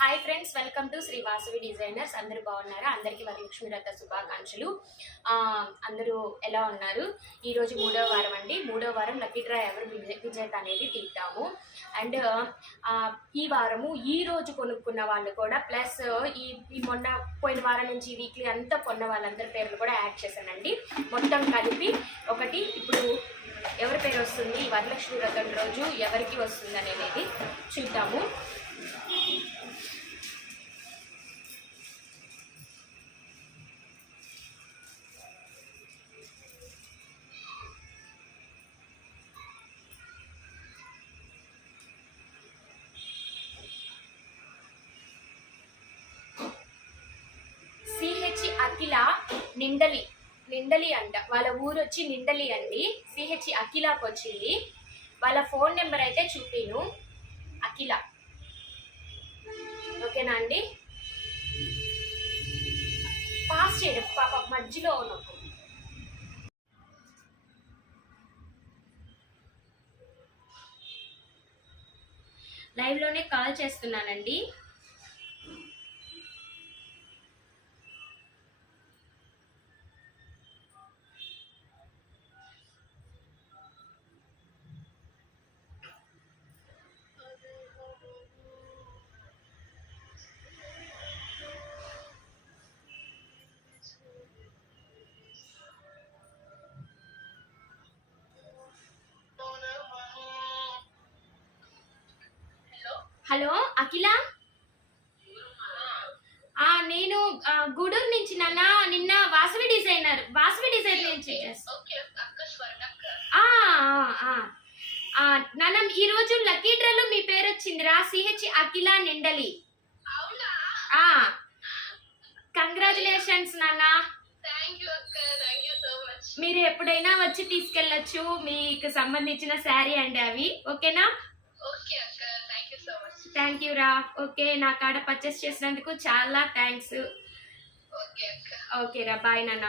Hi friends, welcome to Sri Vasavi designers. అందరూ బాగున్నారా? అందరికీ వరలక్ష్మి వ్రత శుభాకాంక్షలు. అందరూ ఎలా ఉన్నారు? ఈరోజు 3వ వారం అండి. 3వ వారం లక్కీ డ్రా ఎవరు విజేత అనేది తీద్దాము. అండ్ ఈ వారము ఈ రోజు కొనుక్కున్న వాళ్ళు కూడా ప్లస్ ఈ మొన్న పోయిన వారం నుంచి వీక్లీ అంతా కొన్న వాళ్ళందరి పేర్లు కూడా యాడ్ చేశానండి. మొత్తం కలిపి ఒకటి ఇప్పుడు ఎవరి పేరు వస్తుంది, ఈ వరలక్ష్మి వ్రతం రోజు ఎవరికి వస్తుంది అనేది చూద్దాము. అఖిల నిండలి అంట. వాళ్ళ ఊరు వచ్చి నిండలి అండి. సిహెచ్ అఖిలాకి వచ్చింది. వాళ్ళ ఫోన్ నెంబర్ అయితే చూపిను. అఖిల, ఓకేనా అండి? పాస్ చేయడం పాప మధ్యలో ఉన్నప్పుడు. లైవ్లోనే కాల్ చేస్తున్నానండి. హలో అఖిల, నేను గూడూరు నుంచి నిన్న వాసవి డిజైనర్ నుంచి నాన్న ఈరోజు లక్కీ డ్రాలో మీ పేరు వచ్చిందిరా. సిహెచ్ అఖిల నిండలి. కంగ్రాచులేషన్స్ నాన్న. మీరు ఎప్పుడైనా వచ్చి తీసుకెళ్ళచ్చు. మీకు సంబంధించిన శారీ అండి అవి, ఓకేనా? థ్యాంక్ యూ రా. ఓకే, నా కాడ పర్చేస్ చేసినందుకు చాలా థ్యాంక్స్. ఓకే రా, బాయ్ నాన్న.